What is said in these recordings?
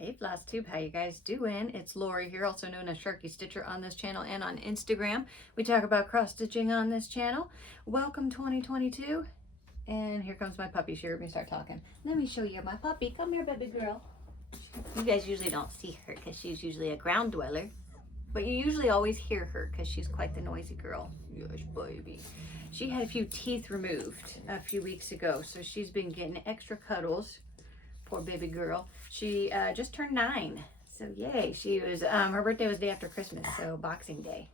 Hey Flosstube, how you guys doing? It's Lori here, also known as Sharky Stitcher on this channel and on Instagram. We talk about cross-stitching on this channel. Welcome 2022. And here comes my puppy. She heard me start talking. Let me show you my puppy. Come here, baby girl. You guys usually don't see her because she's usually a ground dweller. But you usually always hear her because she's quite the noisy girl. Yes, baby. She had a few teeth removed a few weeks ago, so she's been getting extra cuddles. Poor baby girl. She just turned 9, so yay. She was her birthday was the day after Christmas, so Boxing Day.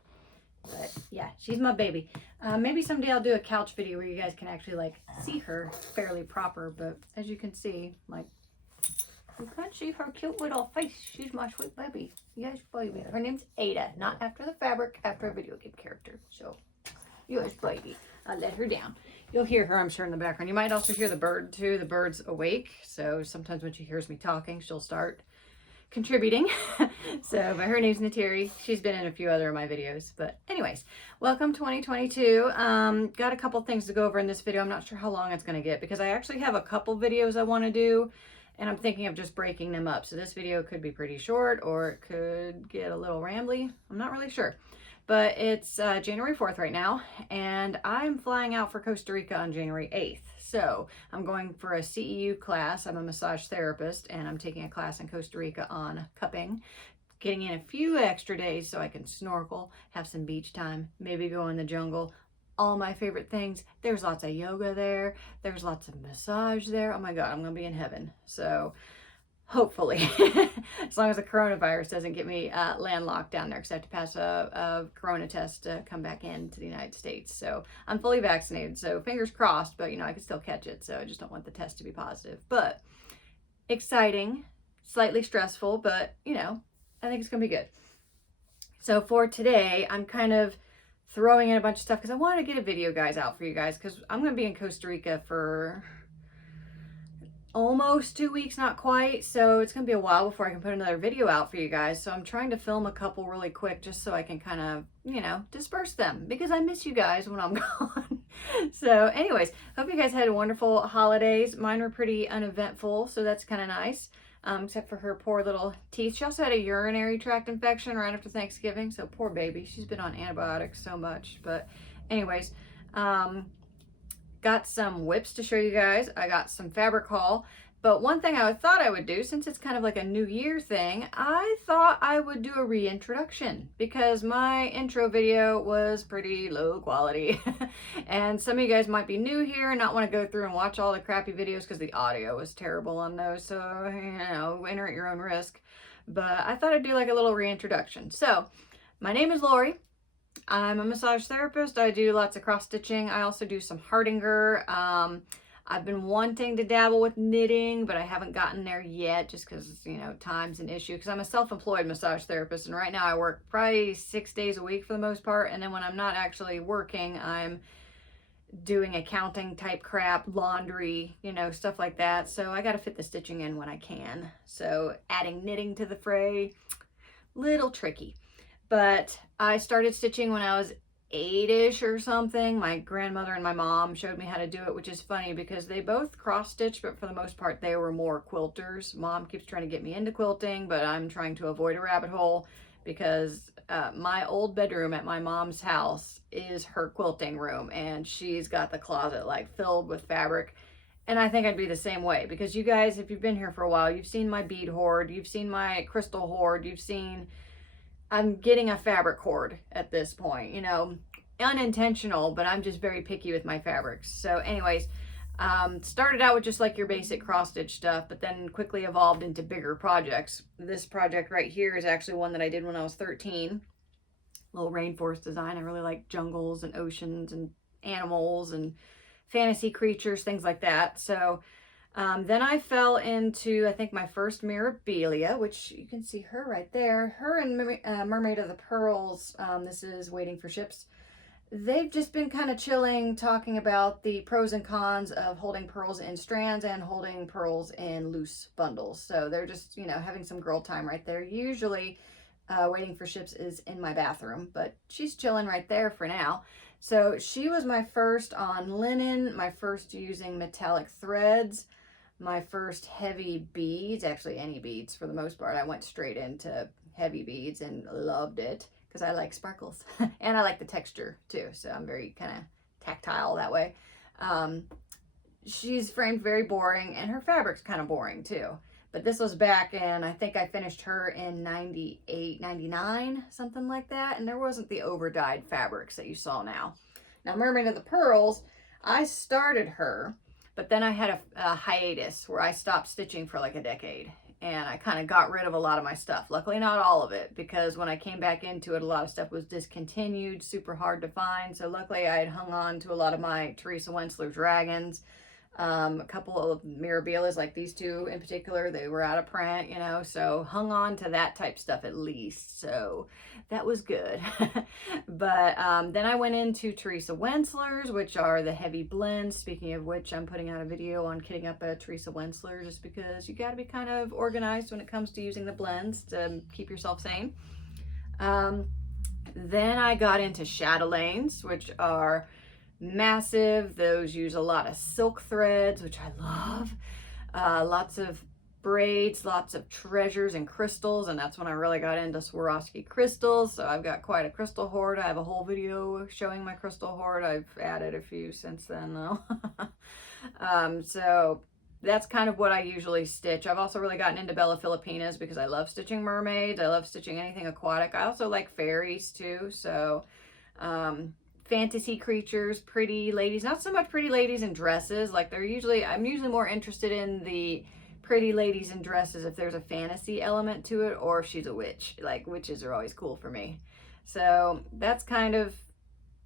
But yeah, she's my baby. Maybe someday I'll do a couch video where you guys can actually like see her fairly proper, but as you can see, like, you can't see her cute little face. She's my sweet baby. Yes, baby. Her name's Ada, not after the fabric, after a video game character. So yes, baby. I let her down. You'll hear her, I'm sure, in the background. You might also hear the bird, too. The bird's awake, so sometimes when she hears me talking, she'll start contributing. But her name's Nateri. She's been in a few other of my videos. But anyways, welcome 2022. Got a couple things to go over in this video. I'm not sure how long it's going to get because I actually have a couple videos I want to do, and I'm thinking of just breaking them up. So this video could be pretty short, or it could get a little rambly. I'm not really sure. But it's January 4th right now, and I'm flying out for Costa Rica on January 8th. So I'm going for a CEU class. I'm a massage therapist, and I'm taking a class in Costa Rica on cupping, getting in a few extra days so I can snorkel, have some beach time, maybe go in the jungle. All my favorite things. There's lots of yoga there. There's lots of massage there. Oh my God, I'm going to be in heaven. So hopefully, as long as the coronavirus doesn't get me landlocked down there, because I have to pass a corona test to come back into the United States. So I'm fully vaccinated, so fingers crossed, but you know, I can still catch it, so I just don't want the test to be positive. But exciting, slightly stressful, but you know, I think it's gonna be good. So for today, I'm kind of throwing in a bunch of stuff because I wanted to get a video guys out for you guys, because I'm gonna be in Costa Rica for almost 2 weeks, not quite, so it's gonna be a while before I can put another video out for you guys. So I'm trying to film a couple really quick just so I can kind of, you know, disperse them, because I miss you guys when I'm gone. So anyways, hope you guys had wonderful holidays. Mine were pretty uneventful, so that's kind of nice, except for her poor little teeth. She also had a urinary tract infection right after Thanksgiving, so poor baby. She's been on antibiotics so much. But anyways, got some whips to show you guys. I got some fabric haul. But one thing I thought I would do, since it's kind of like a New Year thing, I thought I would do a reintroduction, because my intro video was pretty low quality. And some of you guys might be new here and not want to go through and watch all the crappy videos because the audio was terrible on those. So, you know, enter at your own risk. But I thought I'd do like a little reintroduction. So, my name is Lori. I'm a massage therapist. I do lots of cross stitching. I also do some hardinger. I've been wanting to dabble with knitting, but I haven't gotten there yet just because, you know, time's an issue, because I'm a self-employed massage therapist, and right now I work probably 6 days a week for the most part, and then when I'm not actually working, I'm doing accounting type crap, laundry, you know, stuff like that. So I got to fit the stitching in when I can. So adding knitting to the fray, little tricky. But I started stitching when I was 8-ish or something. My grandmother and my mom showed me how to do it, which is funny because they both cross-stitch, but for the most part they were more quilters. Mom keeps trying to get me into quilting, but I'm trying to avoid a rabbit hole because my old bedroom at my mom's house is her quilting room, and she's got the closet like filled with fabric. And I think I'd be the same way, because you guys, if you've been here for a while, you've seen my bead hoard, you've seen my crystal hoard, you've seen I'm getting a fabric hoard at this point, you know, unintentional, but I'm just very picky with my fabrics. So anyways, started out with just like your basic cross stitch stuff, but then quickly evolved into bigger projects. This project right here is actually one that I did when I was 13. Little rainforest design. I really like jungles and oceans and animals and fantasy creatures, things like that. So then I fell into, I think, my first Mirabilia, which you can see her right there. Her and Mermaid of the Pearls, this is Waiting for Ships. They've just been kind of chilling, talking about the pros and cons of holding pearls in strands and holding pearls in loose bundles. So they're just, you know, having some girl time right there. Usually Waiting for Ships is in my bathroom, but she's chilling right there for now. So she was my first on linen, my first using metallic threads. my first heavy beads, actually any beads for the most part. I went straight into heavy beads and loved it because I like sparkles and I like the texture too. So I'm very kind of tactile that way. She's framed very boring and her fabric's kind of boring too. But this was back in, I think I finished her in 98, 99, something like that. And there wasn't the over-dyed fabrics that you saw now. Now, Mermaid of the Pearls, I started her, but then I had a hiatus where I stopped stitching for like a decade. And I kind of got rid of a lot of my stuff. Luckily, not all of it, because when I came back into it, a lot of stuff was discontinued, super hard to find. So luckily, I had hung on to a lot of my Teresa Wentzler dragons. A couple of Mirabilias, like these two in particular, they were out of print, you know, so hung on to that type stuff at least. So that was good. But then I went into Teresa Wentzler's, which are the heavy blends. Speaking of which, I'm putting out a video on kitting up a Teresa Wentzler just because you got to be kind of organized when it comes to using the blends to keep yourself sane. Then I got into Chatelaines, which are massive. Those use a lot of silk threads, which I love. Lots of braids, lots of treasures and crystals, and that's when I really got into Swarovski crystals. So I've got quite a crystal hoard. I have a whole video showing my crystal hoard. I've added a few since then though. So that's kind of what I usually stitch. I've also really gotten into Bella Filipinas because I love stitching mermaids. I love stitching anything aquatic. I also like fairies too. So fantasy creatures, pretty ladies, not so much pretty ladies in dresses. Like I'm usually more interested in the pretty ladies in dresses if there's a fantasy element to it, or if she's a witch. Like witches are always cool for me. So that's kind of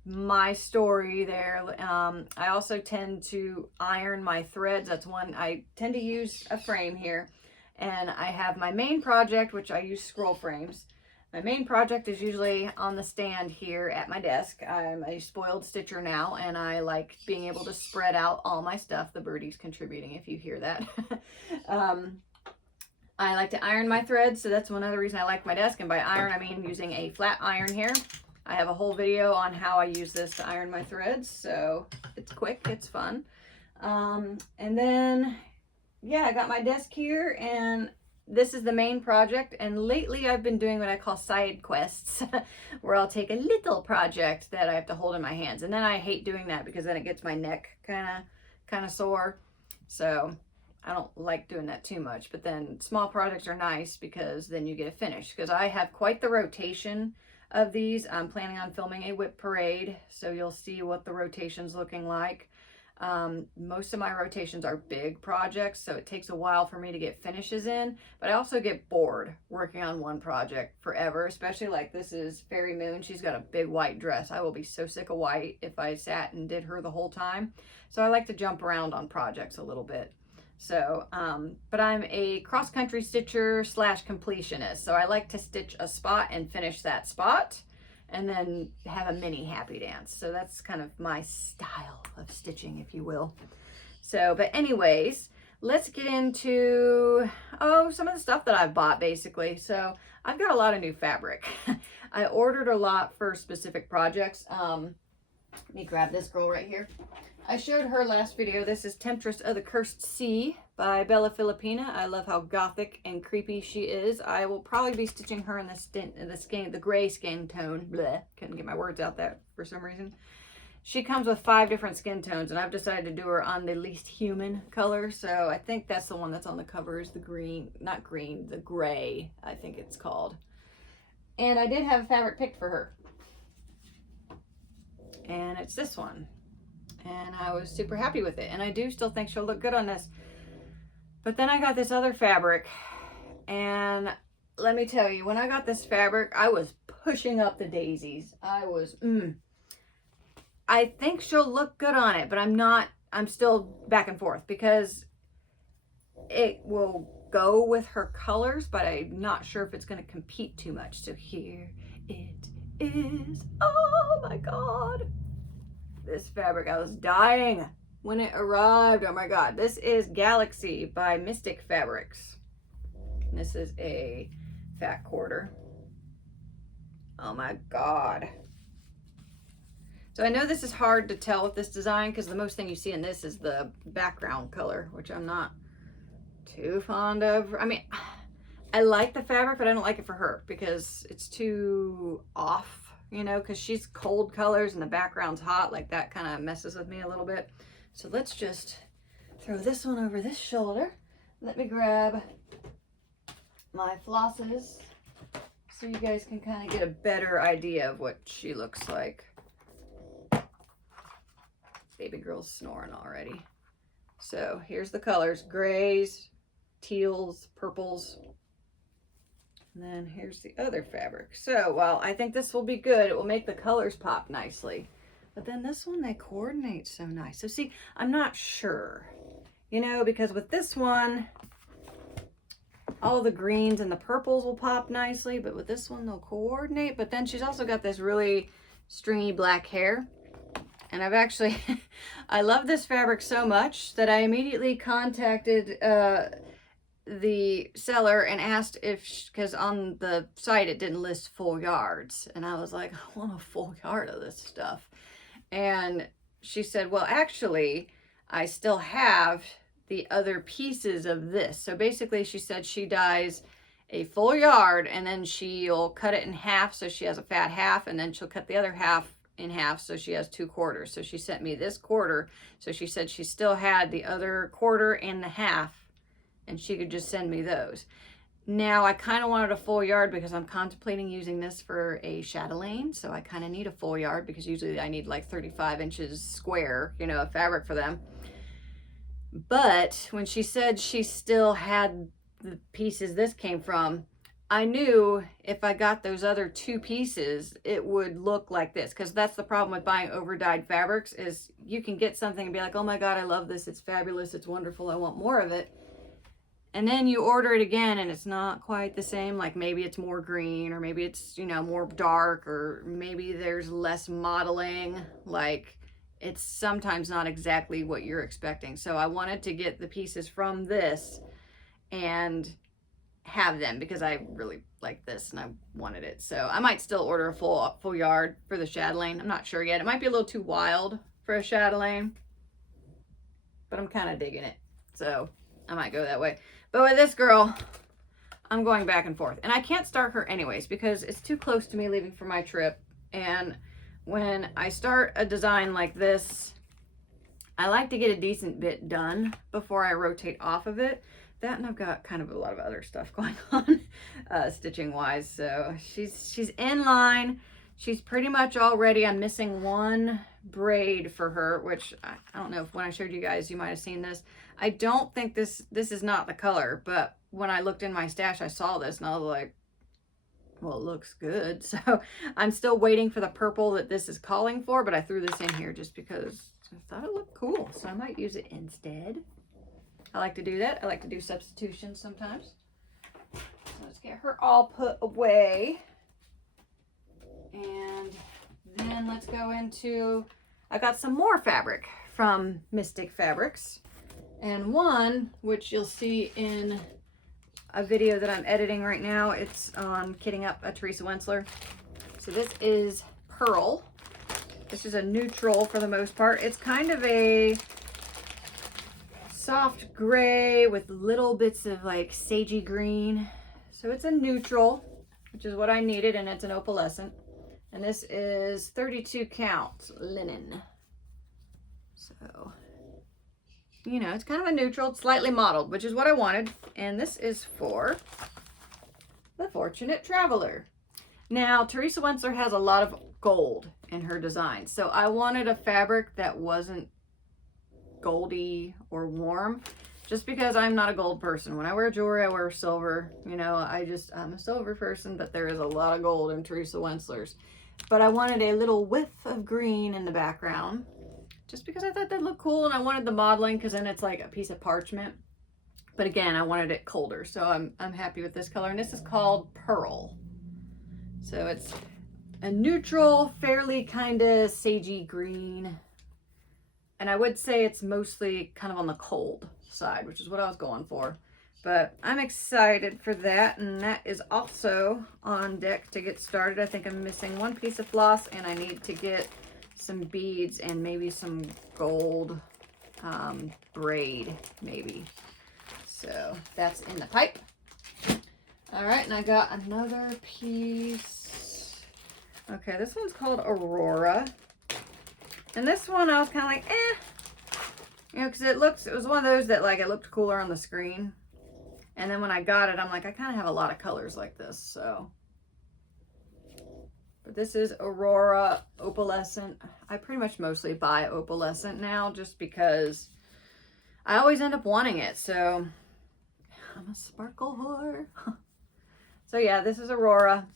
my story there. I also tend to iron my threads. That's one, I tend to use a frame here, and I have my main project, which I use scroll frames. My main project is usually on the stand here at my desk. I'm a spoiled stitcher now, and I like being able to spread out all my stuff. The birdie's contributing if you hear that. I like to iron my threads, so that's one other reason I like my desk. And by iron, I mean using a flat iron here. I have a whole video on how I use this to iron my threads, so it's quick, it's fun. And then, yeah, I got my desk here, and this is the main project, and lately I've been doing what I call side quests, where I'll take a little project that I have to hold in my hands, and then I hate doing that because then it gets my neck kind of sore, so I don't like doing that too much. But then small projects are nice because then you get a finish, because I have quite the rotation of these. I'm planning on filming a whip parade, so you'll see what the rotation's looking like. Most of my rotations are big projects, so it takes a while for me to get finishes in, but I also get bored working on one project forever, especially like this is Fairy Moon. She's got a big white dress. I will be so sick of white if I sat and did her the whole time. So I like to jump around on projects a little bit. So, but I'm a cross-country stitcher slash completionist. So I like to stitch a spot and finish that spot, and then have a mini happy dance. So that's kind of my style of stitching, if you will. So, but anyways, let's get into, some of the stuff that I've bought basically. So I've got a lot of new fabric. I ordered a lot for specific projects. Let me grab this girl right here. I showed her last video. This is Temptress of the Cursed Sea by Bella Filipina. I love how gothic and creepy she is. I will probably be stitching her in the gray skin tone. Bleh, couldn't get my words out that for some reason. She comes with 5 different skin tones, and I've decided to do her on the least human color. So I think that's the one that's on the cover, is the green, not green, the gray, I think it's called. And I did have a fabric picked for her. And it's this one. And I was super happy with it, and I do still think she'll look good on this. But then I got this other fabric, and let me tell you, when I got this fabric, I was pushing up the daisies. I think she'll look good on it, but I'm still back and forth because it will go with her colors, but I'm not sure if it's going to compete too much. So here it is. Oh my God. This fabric, I was dying when it arrived. Oh my God. This is Galaxy by Mystic Fabrics. This is a fat quarter. Oh my God. So I know this is hard to tell with this design because the most thing you see in this is the background color, which I'm not too fond of. I mean, I like the fabric, but I don't like it for her because it's too off, you know, because she's cold colors and the background's hot. Like that kind of messes with me a little bit. So let's just throw this one over this shoulder. Let me grab my flosses so you guys can kind of get a better idea of what she looks like. Baby girl's snoring already. So here's the colors: grays, teals, purples. And then here's the other fabric. So, well, I think this will be good. It will make the colors pop nicely. But then this one, they coordinate so nice. So see, I'm not sure, you know, because with this one, all the greens and the purples will pop nicely, but with this one, they'll coordinate. But then she's also got this really stringy black hair. And I've actually, I love this fabric so much that I immediately contacted the seller and asked if, because on the site it didn't list full yards, and I was like, I want a full yard of this stuff. And she said, well, actually I still have the other pieces of this. So basically she said she dyes a full yard and then she'll cut it in half so she has a fat half, and then she'll cut the other half in half so she has 2 quarters. So she sent me this quarter, so she said she still had the other quarter and the half, and she could just send me those. Now, I kind of wanted a full yard because I'm contemplating using this for a chatelaine. So I kind of need a full yard because usually I need like 35 inches square, you know, of fabric for them. But when she said she still had the pieces this came from, I knew if I got those other 2 pieces, it would look like this. Because that's the problem with buying over-dyed fabrics, is you can get something and be like, oh my God, I love this. It's fabulous. It's wonderful. I want more of it. And then you order it again and it's not quite the same. Like maybe it's more green, or maybe it's, you know, more dark, or maybe there's less modeling. Like it's sometimes not exactly what you're expecting. So I wanted to get the pieces from this and have them because I really like this and I wanted it. So I might still order a full yard for the chatelaine. I'm not sure yet. It might be a little too wild for a chatelaine, but I'm kind of digging it. So I might go that way. But with this girl, I'm going back and forth. And I can't start her anyways because it's too close to me leaving for my trip. And when I start a design like this, I like to get a decent bit done before I rotate off of it. That, and I've got kind of a lot of other stuff going on stitching wise. So she's in line. She's pretty much all ready. I'm missing one braid for her, which I don't know if when I showed you guys, you might have seen this. I don't think this is not the color, but when I looked in my stash, I saw this and I was like, well, it looks good. So I'm still waiting for the purple that this is calling for, but I threw this in here just because I thought it looked cool. So I might use it instead. I like to do that. I like to do substitutions sometimes. So let's get her all put away. And then let's go into, I got some more fabric from Mystic Fabrics. And one, which you'll see in a video that I'm editing right now, it's on kitting up a Teresa Wensler. So this is Pearl. This is a neutral for the most part. It's kind of a soft gray with little bits of like sagey green. So it's a neutral, which is what I needed, and it's an opalescent. And this is 32 count linen. So, you know, it's kind of a neutral, it's slightly mottled, which is what I wanted. And this is for the Fortunate Traveler. Now, Teresa Wensler has a lot of gold in her design. So I wanted a fabric that wasn't goldy or warm, just because I'm not a gold person. When I wear jewelry, I wear silver. You know, I'm a silver person, but there is a lot of gold in Teresa Wensler's. But I wanted a little whiff of green in the background, just because I thought that'd look cool, and I wanted the modeling because then it's like a piece of parchment. But again, I wanted it colder, so I'm happy with this color. And this is called Pearl. So it's a neutral, fairly kind of sagey green. And I would say it's mostly kind of on the cold side, which is what I was going for. But I'm excited for that, and that is also on deck to get started. I think I'm missing one piece of floss, and I need to get some beads and maybe some gold braid, maybe. So that's in the pipe. All right, and I got another piece. Okay, this one's called Aurora. And this one I was kind of like, eh. You know, because it was one of those that like it looked cooler on the screen. And then when I got it, I'm like, I kind of have a lot of colors like this, so. But this is Aurora Opalescent. I pretty much mostly buy Opalescent now just because I always end up wanting it, so I'm a sparkle whore. So yeah, this is Aurora.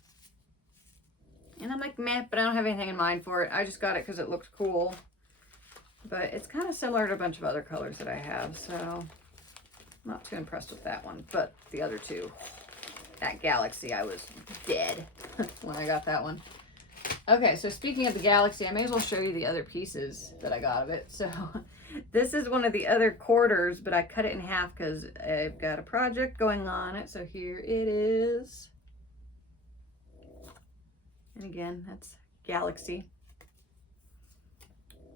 And I'm like, meh, but I don't have anything in mind for it. I just got it because it looked cool. But it's kind of similar to a bunch of other colors that I have, so I'm not too impressed with that one. But the other two, that Galaxy, I was dead when I got that one. Okay, so speaking of the Galaxy, I may as well show you the other pieces that I got of it. So this is one of the other quarters, but I cut it in half because I've got a project going on it. So here it is. And again, that's Galaxy.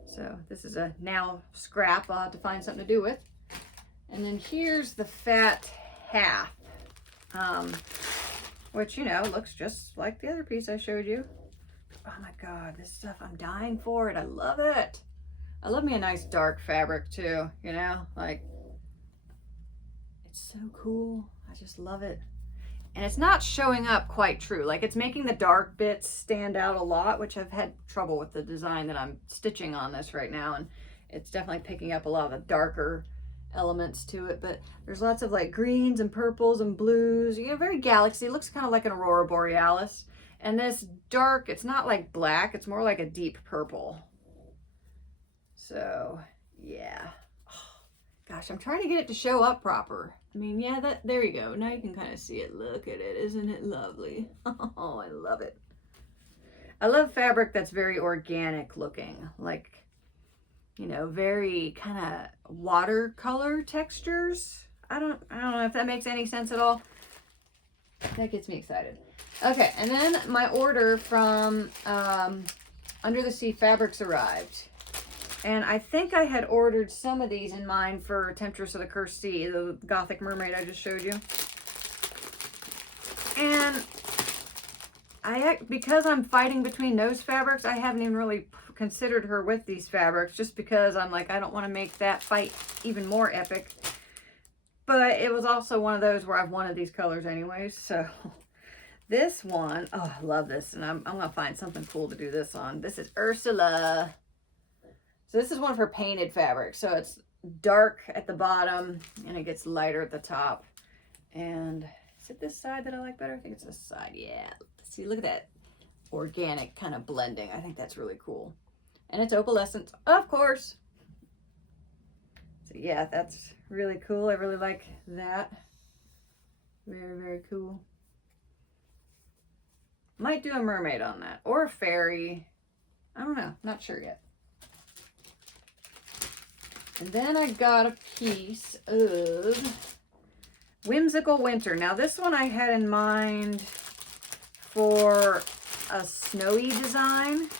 So this is a now scrap. I'll have to find something to do with. And then here's the fat half, which, you know, looks just like the other piece I showed you. Oh my God, this stuff, I'm dying for it. I love it. I love me a nice dark fabric too, you know, like it's so cool. I just love it. And it's not showing up quite true. Like it's making the dark bits stand out a lot, which I've had trouble with the design that I'm stitching on this right now. And it's definitely picking up a lot of the darker elements to it, but there's lots of like greens and purples and blues, you know, very Galaxy. It looks kind of like an Aurora Borealis. And this dark, it's not like black, it's more like a deep purple. So yeah, oh, gosh, I'm trying to get it to show up proper. I mean, yeah, there you go. Now you can kind of see it. Look at it. Isn't it lovely? Oh, I love it. I love fabric that's very organic looking, like, you know, very kind of watercolor textures. I don't know if that makes any sense at all. That gets me excited. Okay, and then my order from Under the Sea Fabrics arrived. And I think I had ordered some of these in mind for Temptress of the Cursed Sea, the Gothic Mermaid I just showed you. And because I'm fighting between those fabrics, I haven't even really considered her with these fabrics, just because I'm like, I don't want to make that fight even more epic. But it was also one of those where I've wanted these colors anyways, so this one, oh, I love this, and I'm going to find something cool to do this on. This is Ursula. So this is one of her painted fabrics. So it's dark at the bottom, and it gets lighter at the top. And is it this side that I like better? I think it's this side, yeah. See, look at that organic kind of blending. I think that's really cool. And it's opalescent, of course. So yeah, that's really cool. I really like that. Very, very cool. Might do a mermaid on that, or a fairy. I don't know, not sure yet. And then I got a piece of Whimsical Winter. Now this one I had in mind for a snowy design,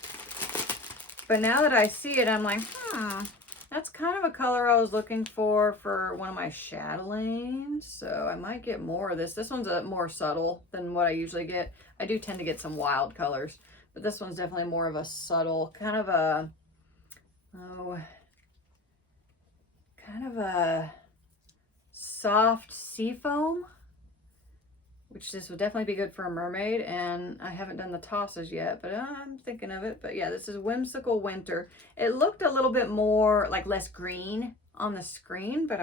but now that I see it, I'm like, that's kind of a color I was looking for one of my chatelaines. So I might get more of this. This one's a more subtle than what I usually get. I do tend to get some wild colors, but this one's definitely more of a subtle, kind of a, kind of a soft seafoam, which this would definitely be good for a mermaid. And I haven't done the tosses yet, but I'm thinking of it. But yeah, this is Whimsical Winter. It looked a little bit more, like less green on the screen, but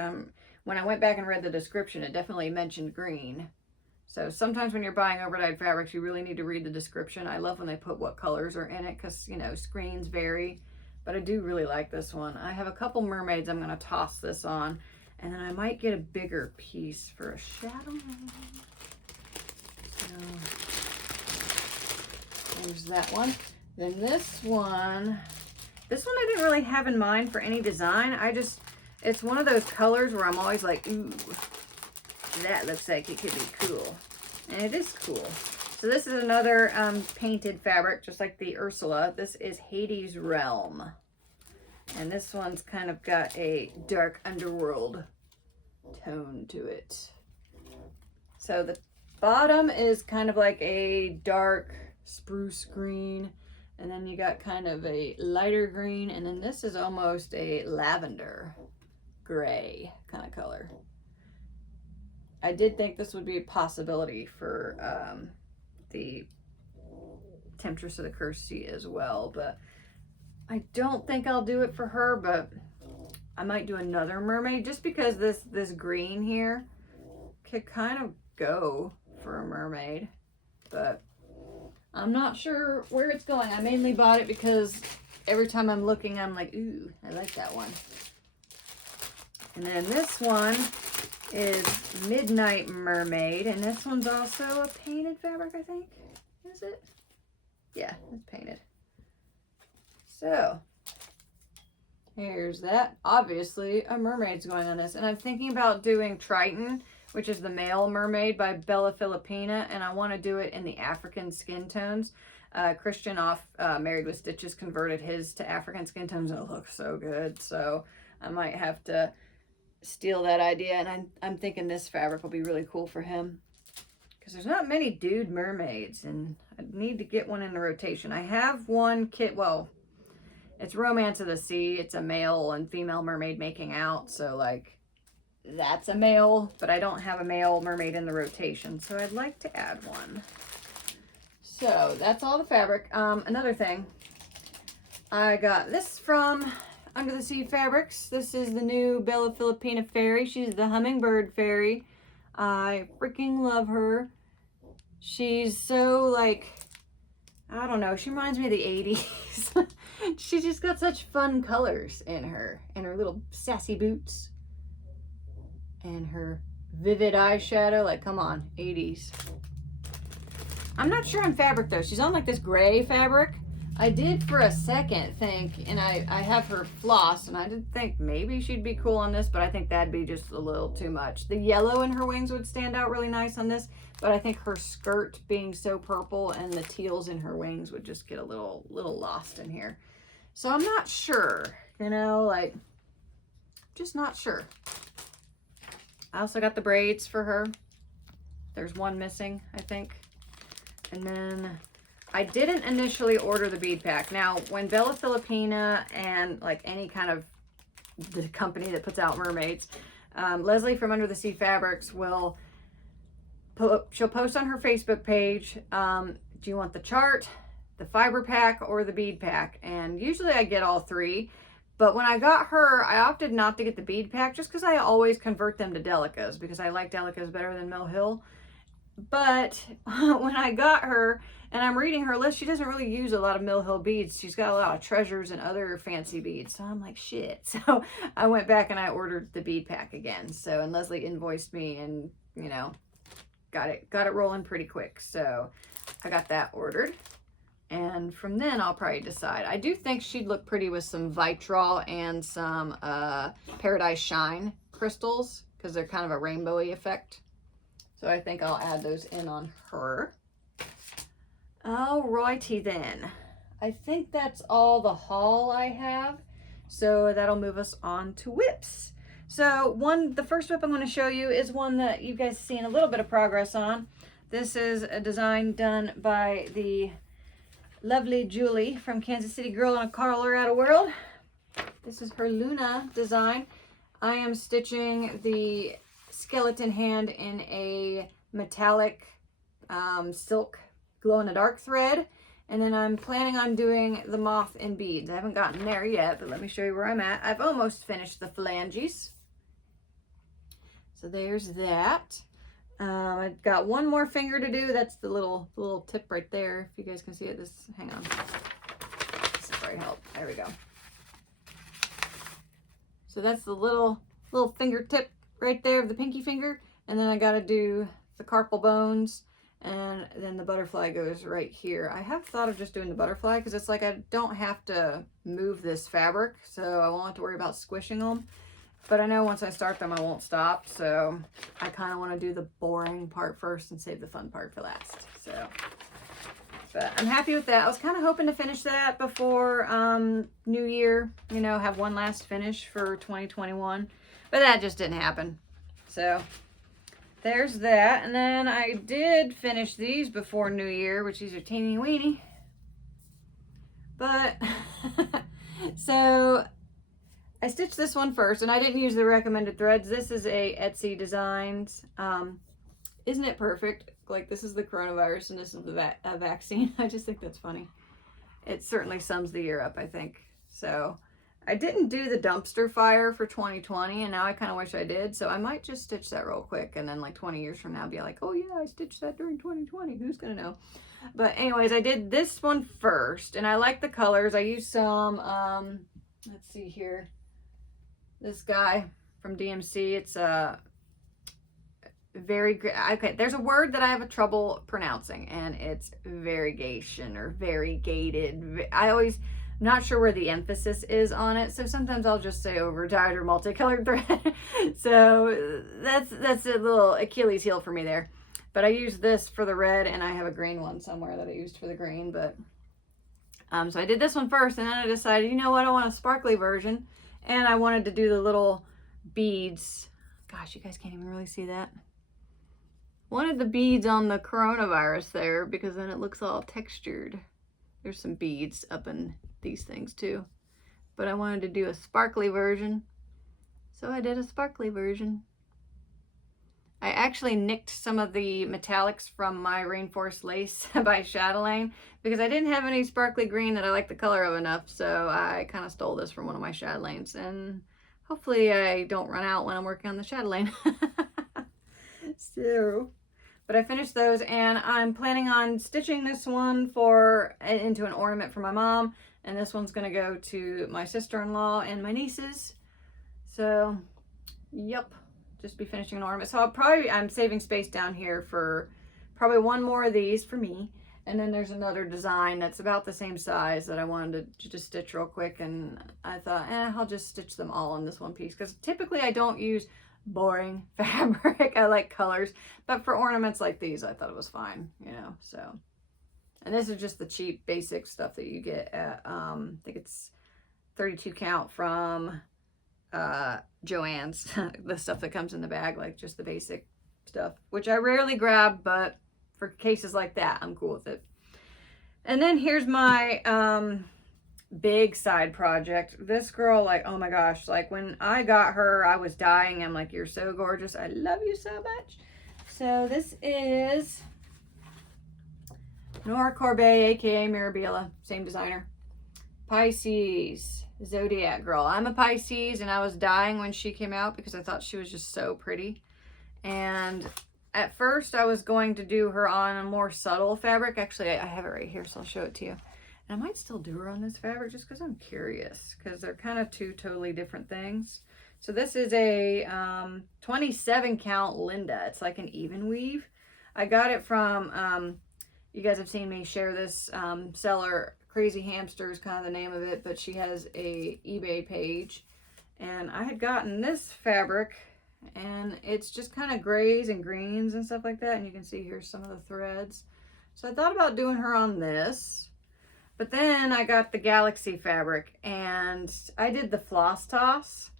when I went back and read the description, it definitely mentioned green. So sometimes when you're buying overdyed fabrics, you really need to read the description. I love when they put what colors are in it, because, you know, screens vary. But I do really like this one. I have a couple mermaids I'm going to toss this on. And then I might get a bigger piece for a shadow. So there's that one. Then this one I didn't really have in mind for any design. It's one of those colors where I'm always like, ooh, that looks like it could be cool. And it is cool. So this is another painted fabric, just like the Ursula. This is Haiti Realm. And this one's kind of got a dark underworld tone to it. So the bottom is kind of like a dark spruce green, and then you got kind of a lighter green, and then this is almost a lavender gray kind of color. I did think this would be a possibility for the Temptress of the Cursed Sea as well, but I don't think I'll do it for her, but I might do another mermaid just because this green here could kind of go for a mermaid, but I'm not sure where it's going. I mainly bought it because every time I'm looking, I'm like, ooh, I like that one. And then this one is Midnight Mermaid, and this one's also a painted fabric, I think. Is it? Yeah, it's painted. So, here's that. Obviously, a mermaid's going on this. And I'm thinking about doing Triton, which is the male mermaid by Bella Filipina, and I want to do it in the African skin tones. Christian off Married with Stitches converted his to African skin tones, and it looks so good. So, I might have to steal that idea, and I'm thinking this fabric will be really cool for him because there's not many dude mermaids, and I need to get one in the rotation. I have one kit, well, it's Romance of the Sea. It's a male and female mermaid making out, so like that's a male, but I don't have a male mermaid in the rotation, so I'd like to add one. So that's all the fabric. Another thing, I got this from Under the Sea Fabrics. This is the new Bella Filipina Fairy. She's the Hummingbird Fairy. I freaking love her. She's so like, I don't know, she reminds me of the 80s. She just got such fun colors in her, and her little sassy boots, and her vivid eyeshadow. Like, come on, 80s. I'm not sure on fabric though. She's on like this gray fabric. I did for a second think, and I have her floss, and I did think maybe she'd be cool on this, but I think that'd be just a little too much. The yellow in her wings would stand out really nice on this, but I think her skirt being so purple and the teals in her wings would just get a little lost in here. So I'm not sure, you know, like, just not sure. I also got the braids for her. There's one missing, I think. And then I didn't initially order the bead pack. Now, when Bella Filipina and like any kind of the company that puts out mermaids, Leslie from Under the Sea Fabrics will, she'll post on her Facebook page, do you want the chart, the fiber pack, or the bead pack? And usually I get all three. But when I got her, I opted not to get the bead pack just because I always convert them to Delicas because I like Delicas better than Mill Hill. But when I got her and I'm reading her list, she doesn't really use a lot of Mill Hill beads. She's got a lot of treasures and other fancy beads. So I'm like, shit. So I went back and I ordered the bead pack again. So, and Leslie invoiced me and, you know, got it rolling pretty quick. So I got that ordered. And from then I'll probably decide. I do think she'd look pretty with some Vitral and some Paradise Shine crystals because they're kind of a rainbowy effect. So I think I'll add those in on her. Alrighty then. I think that's all the haul I have. So that'll move us on to whips. So the first whip I'm going to show you is one that you guys have seen a little bit of progress on. This is a design done by the lovely Julie from Kansas City Girl in a Colorado World. This is her Luna design. I am stitching the skeleton hand in a metallic silk glow-in-the-dark thread, and then I'm planning on doing the moth in beads. I haven't gotten there yet, but let me show you where I'm at. I've almost finished the phalanges. So there's that. I've got one more finger to do. That's the little tip right there. If you guys can see it, hang on. This is probably help. There we go. So that's the little fingertip right there of the pinky finger. And then I got to do the carpal bones, and then the butterfly goes right here. I have thought of just doing the butterfly because it's like I don't have to move this fabric, so I won't have to worry about squishing them. But I know once I start them, I won't stop. So I kind of want to do the boring part first and save the fun part for last. So, but I'm happy with that. I was kind of hoping to finish that before New Year, you know, have one last finish for 2021. But that just didn't happen. So there's that. And then I did finish these before New Year, which these are teeny weeny. But so I stitched this one first, and I didn't use the recommended threads. This is a Etsy Designs. Isn't it perfect? Like, this is the coronavirus and this is the vaccine. I just think that's funny. It certainly sums the year up, I think. So I didn't do the dumpster fire for 2020, and now I kind of wish I did. So I might just stitch that real quick, and then like 20 years from now be like, oh yeah, I stitched that during 2020. Who's gonna know? But anyways, I did this one first, and I like the colors. I used some, let's see here. This guy from DMC, it's a okay, there's a word that I have a trouble pronouncing, and it's variegation or variegated. I'm not sure where the emphasis is on it, so sometimes I'll just say over dyed or multicolored thread. So that's a little Achilles heel for me there. But I used this for the red, and I have a green one somewhere that I used for the green. But so I did this one first, and then I decided, you know what, I want a sparkly version, and I wanted to do the little beads. Gosh, you guys can't even really see that. Wanted the beads on the coronavirus there, because then it looks all textured. There's some beads up in these things too. But I wanted to do a sparkly version, so I did a sparkly version. I actually nicked some of the metallics from my Rainforest Lace by Chatelaine, because I didn't have any sparkly green that I like the color of enough, so I kind of stole this from one of my Chatelaines, and hopefully I don't run out when I'm working on the Chatelaine. So, but I finished those, and I'm planning on stitching this one into an ornament for my mom, and this one's going to go to my sister-in-law and my nieces. So, yep. Just be finishing an ornament. So I'm saving space down here for probably one more of these for me. And then there's another design that's about the same size that I wanted to just stitch real quick. And I thought, I'll just stitch them all in this one piece. Because typically I don't use boring fabric. I like colors. But for ornaments like these, I thought it was fine, you know, so. And this is just the cheap basic stuff that you get at, I think it's 32 count from Joann's, the stuff that comes in the bag, like just the basic stuff, which I rarely grab, but for cases like that, I'm cool with it. And then here's my big side project. This girl, like, oh my gosh, like when I got her, I was dying. I'm like, you're so gorgeous. I love you so much. So this is Nora Corbett, aka Mirabella, same designer. Pisces. Zodiac girl. I'm a Pisces, and I was dying when she came out because I thought she was just so pretty. And at first I was going to do her on a more subtle fabric. Actually, I have it right here, so I'll show it to you. And I might still do her on this fabric just because I'm curious, because they're kind of two totally different things. So this is a 27 count Linda. It's like an even weave. I got it from, you guys have seen me share this seller, Crazy Hamster is kind of the name of it, but she has a eBay page, and I had gotten this fabric, and it's just kind of grays and greens and stuff like that, and you can see here's some of the threads. So I thought about doing her on this, but then I got the Galaxy fabric, and I did the floss toss,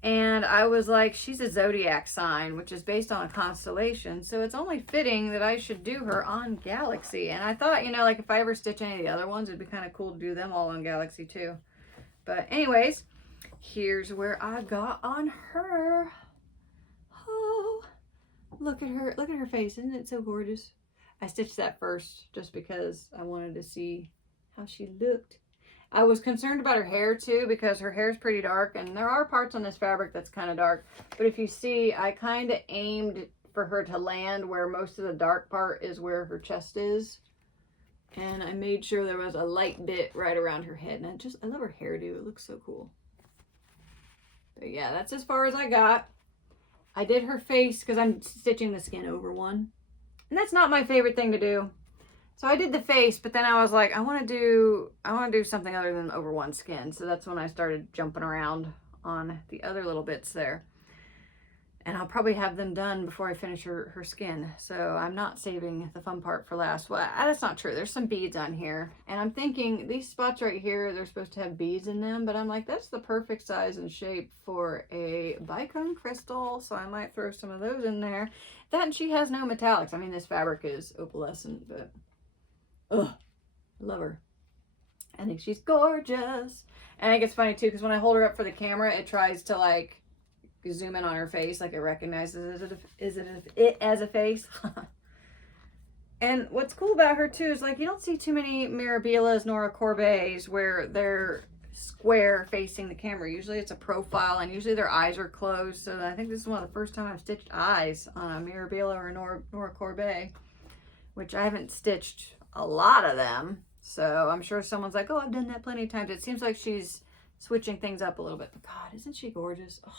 and I was like, she's a zodiac sign, which is based on a constellation, so it's only fitting that I should do her on Galaxy. And I thought, you know, like if I ever stitch any of the other ones, it'd be kind of cool to do them all on Galaxy too. But anyways, here's where I got on her. Oh, look at her face. Isn't it so gorgeous? I stitched that first just because I wanted to see how she looked. I was concerned about her hair too, because her hair is pretty dark, and there are parts on this fabric that's kind of dark. But if you see, I kind of aimed for her to land where most of the dark part is where her chest is. And I made sure there was a light bit right around her head. And I love her hairdo. It looks so cool. But yeah, that's as far as I got. I did her face because I'm stitching the skin over one. And that's not my favorite thing to do. So I did the face, but then I was like, I want to do something other than over one skin. So that's when I started jumping around on the other little bits there. And I'll probably have them done before I finish her skin. So I'm not saving the fun part for last. Well, that's not true. There's some beads on here. And I'm thinking these spots right here, they're supposed to have beads in them. But I'm like, that's the perfect size and shape for a bicone crystal. So I might throw some of those in there. That, and she has no metallics. I mean, this fabric is opalescent, but ugh, I love her. I think she's gorgeous. And I think it's funny too, because when I hold her up for the camera, it tries to like zoom in on her face, like it recognizes it as a face. And what's cool about her too is like you don't see too many Mirabella's, Nora Corbett's where they're square facing the camera. Usually it's a profile, and usually their eyes are closed. So I think this is one of the first time I've stitched eyes on a Mirabella or Nora Corbett, which I haven't stitched a lot of them. So I'm sure someone's like, oh, I've done that plenty of times. It seems like she's switching things up a little bit. But God, isn't she gorgeous? Oh,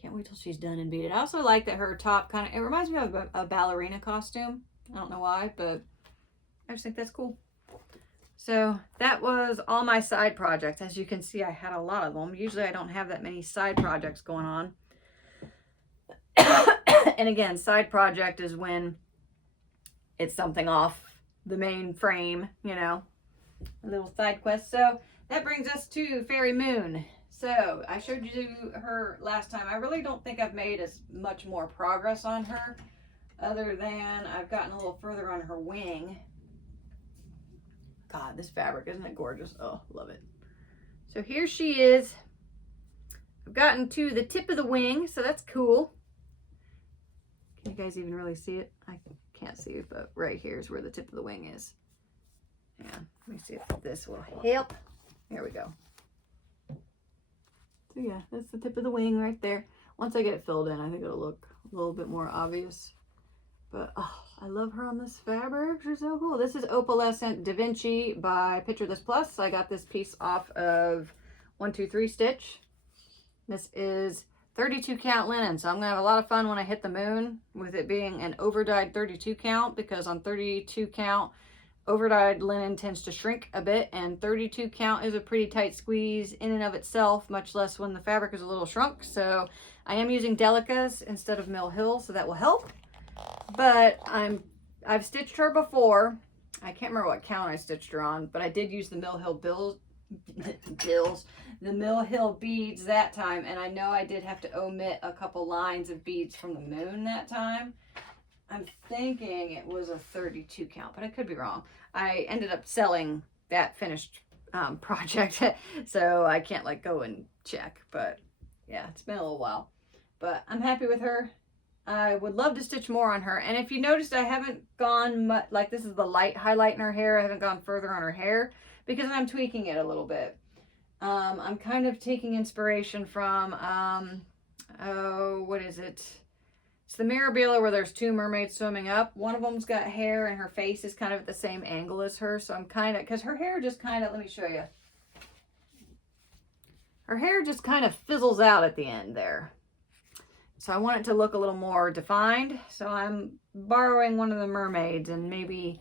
can't wait till she's done and beat it. I also like that her top kind of, it reminds me of a ballerina costume. I don't know why, but I just think that's cool. So that was all my side projects. As you can see, I had a lot of them. Usually I don't have that many side projects going on. And again, side project is when it's something off the main frame, you know, a little side quest. So that brings us to Fairy Moon. So I showed you her last time. I really don't think I've made as much more progress on her, other than I've gotten a little further on her wing. God, this fabric, isn't it gorgeous? Oh, love it. So here she is. I've gotten to the tip of the wing, so that's cool. Can you guys even really see it? I can't see it, but right here is where the tip of the wing is. Yeah, let me see if this will help. There we go. So yeah, that's the tip of the wing right there. Once I get it filled in, I think it'll look a little bit more obvious. But oh, I love her on this fabric. She's so cool. This is Opalescent Da Vinci by Picture This Plus. I got this piece off of 123 Stitch. This is 32 count linen, so I'm gonna have a lot of fun when I hit the moon with it being an overdyed 32 count, because on 32 count overdyed linen tends to shrink a bit, and 32 count is a pretty tight squeeze in and of itself, much less when the fabric is a little shrunk. So I am using Delicas instead of Mill Hill, so that will help. But I've stitched her before. I can't remember what count I stitched her on, but I did use the Mill Hill the Mill Hill beads that time, and I know I did have to omit a couple lines of beads from the moon that time. I'm thinking it was a 32 count, but I could be wrong. I ended up selling that finished project, so I can't like go and check, but yeah, it's been a little while. But I'm happy with her. I would love to stitch more on her. And if you noticed, I haven't gone much, like this is the light highlight in her hair. I haven't gone further on her hair because I'm tweaking it a little bit. I'm kind of taking inspiration from, oh, what is it? It's the Mirabella where there's two mermaids swimming up. One of them's got hair and her face is kind of at the same angle as her. So I'm kind of, because her hair just kind of, let me show you. Her hair just kind of fizzles out at the end there. So I want it to look a little more defined. So I'm borrowing one of the mermaids and maybe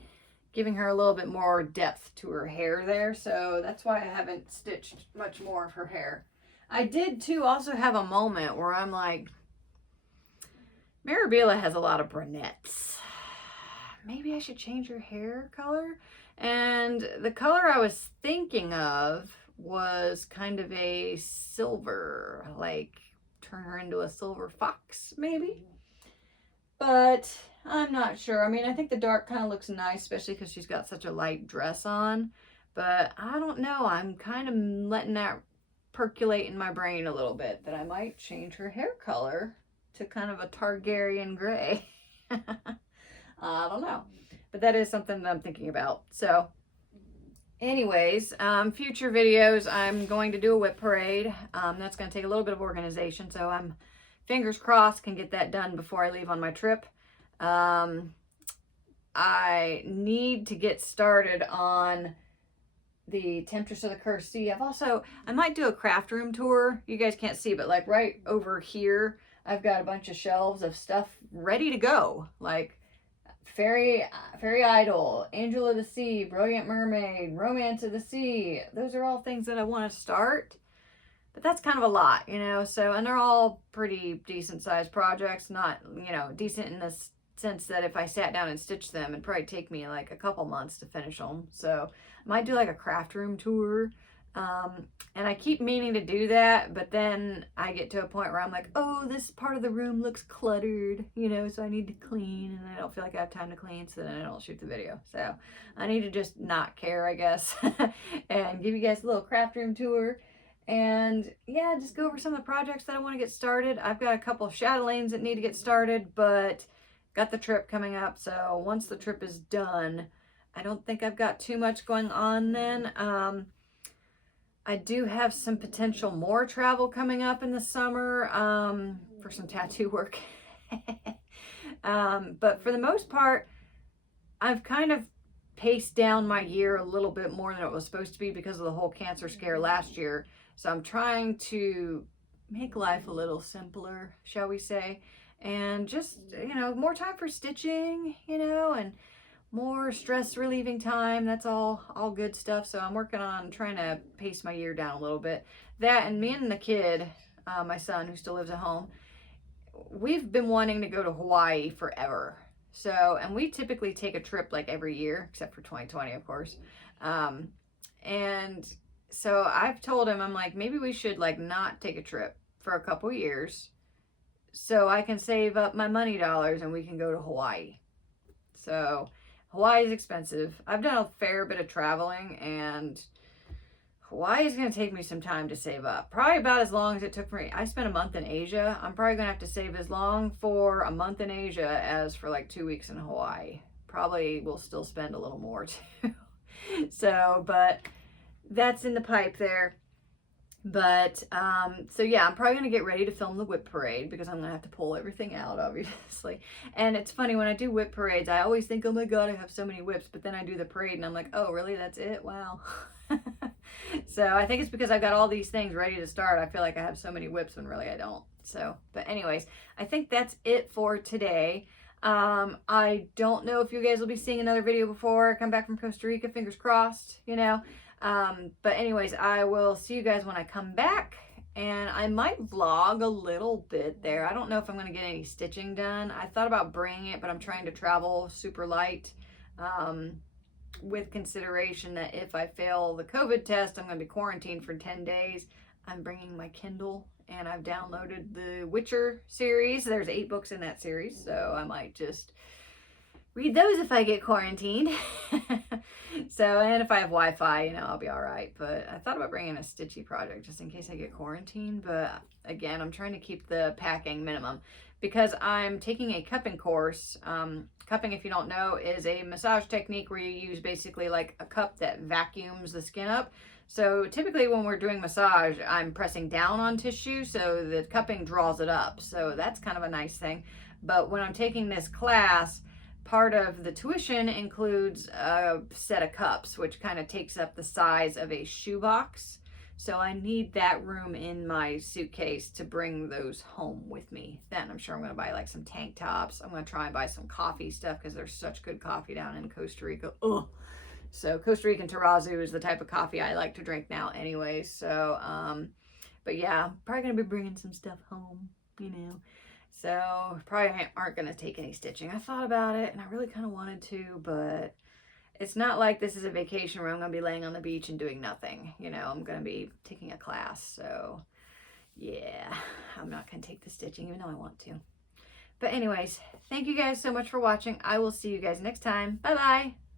giving her a little bit more depth to her hair there. So that's why I haven't stitched much more of her hair. I did too also have a moment where I'm like, Mirabella has a lot of brunettes. Maybe I should change her hair color. And the color I was thinking of was kind of a silver, like turn her into a silver fox maybe. But I'm not sure. I mean, I think the dark kind of looks nice, especially because she's got such a light dress on. But I don't know. I'm kind of letting that percolate in my brain a little bit, that I might change her hair color to kind of a Targaryen gray. I don't know. But that is something that I'm thinking about. So anyways, future videos, I'm going to do a whip parade. That's going to take a little bit of organization. So I'm fingers crossed can get that done before I leave on my trip. I need to get started on the Temptress of the Cursed Sea. I might do a craft room tour. You guys can't see, but like right over here, I've got a bunch of shelves of stuff ready to go. Like Fairy Idol, Angel of the Sea, Brilliant Mermaid, Romance of the Sea. Those are all things that I want to start. But that's kind of a lot, you know, so, and they're all pretty decent sized projects, not, you know, decent in the sense that if I sat down and stitched them, it'd probably take me like a couple months to finish them. So I might do like a craft room tour. And I keep meaning to do that, but then I get to a point where I'm like, oh, this part of the room looks cluttered, you know, so I need to clean, and I don't feel like I have time to clean, so then I don't shoot the video. So I need to just not care, I guess, and give you guys a little craft room tour. And yeah, just go over some of the projects that I want to get started. I've got a couple of chatelaines that need to get started, but got the trip coming up. So once the trip is done, I don't think I've got too much going on then. I do have some potential more travel coming up in the summer for some tattoo work. But for the most part, I've kind of paced down my year a little bit more than it was supposed to be because of the whole cancer scare last year. So I'm trying to make life a little simpler, shall we say, and just, you know, more time for stitching, you know, and more stress relieving time. That's all good stuff. So I'm working on trying to pace my year down a little bit. That, and me and the kid, my son who still lives at home, we've been wanting to go to Hawaii forever. So, and we typically take a trip like every year, except for 2020, of course. And so I've told him, I'm like, maybe we should like not take a trip for a couple years so I can save up my money dollars and we can go to Hawaii. So Hawaii is expensive. I've done a fair bit of traveling, and Hawaii is going to take me some time to save up. Probably about as long as it took for me. I spent a month in Asia. I'm probably going to have to save as long for a month in Asia as for like 2 weeks in Hawaii. Probably will still spend a little more too. So, but that's in the pipe there. But, so yeah, I'm probably going to get ready to film the whip parade because I'm going to have to pull everything out, obviously. And it's funny, when I do whip parades, I always think, oh my God, I have so many whips. But then I do the parade and I'm like, oh, really? That's it? Wow. So I think it's because I've got all these things ready to start. I feel like I have so many whips when really I don't. So, but anyways, I think that's it for today. I don't know if you guys will be seeing another video before I come back from Costa Rica, fingers crossed, you know. But anyways, I will see you guys when I come back, and I might vlog a little bit there. I don't know if I'm going to get any stitching done. I thought about bringing it, but I'm trying to travel super light, with consideration that if I fail the COVID test, I'm going to be quarantined for 10 days. I'm bringing my Kindle, and I've downloaded the Witcher series. There's 8 books in that series, so I might just read those if I get quarantined. So, and if I have Wi-Fi, you know, I'll be all right. But I thought about bringing a stitchy project just in case I get quarantined. But again, I'm trying to keep the packing minimum because I'm taking a cupping course. Cupping, if you don't know, is a massage technique where you use basically like a cup that vacuums the skin up. So typically when we're doing massage, I'm pressing down on tissue so the cupping draws it up. So that's kind of a nice thing. But when I'm taking this class, part of the tuition includes a set of cups, which kind of takes up the size of a shoebox. So I need that room in my suitcase to bring those home with me. Then I'm sure I'm going to buy like some tank tops. I'm going to try and buy some coffee stuff because there's such good coffee down in Costa Rica. Ugh. So Costa Rican terrazzo is the type of coffee I like to drink now anyway. So, but yeah, I'm probably going to be bringing some stuff home, you know. So probably aren't going to take any stitching. I thought about it and I really kind of wanted to, but it's not like this is a vacation where I'm going to be laying on the beach and doing nothing. You know, I'm going to be taking a class. So yeah, I'm not going to take the stitching even though I want to. But anyways, thank you guys so much for watching. I will see you guys next time. Bye-bye.